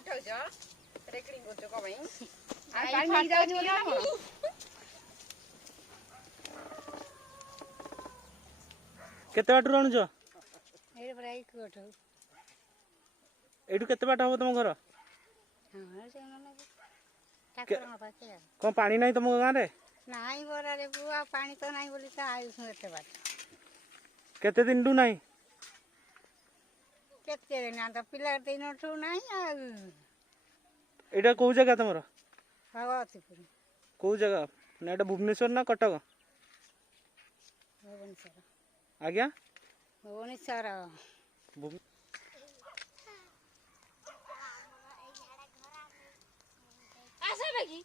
उठाउछ recording गर्छु क भाइ आ पानी नहीं जाउछ बोली ना केते बाट आणुछ एरे बराई कोठ एठू केते बाट हो तुम घर हां से न ठाकुर पाछे कोन पानी नहीं तुम गां रे नाही बरा रे बुआ पानी तो नाही बोली त आयु एते बात केते दिन डू नहीं केते ना त पिला दिन ठू नाही आ एटा को जगह तुमरो भगवतीपुर को जगह ना एटा भुवनेश्वर ना कटक भुवनेश्वर आज्ञा भुवनेश्वर आसा बाकी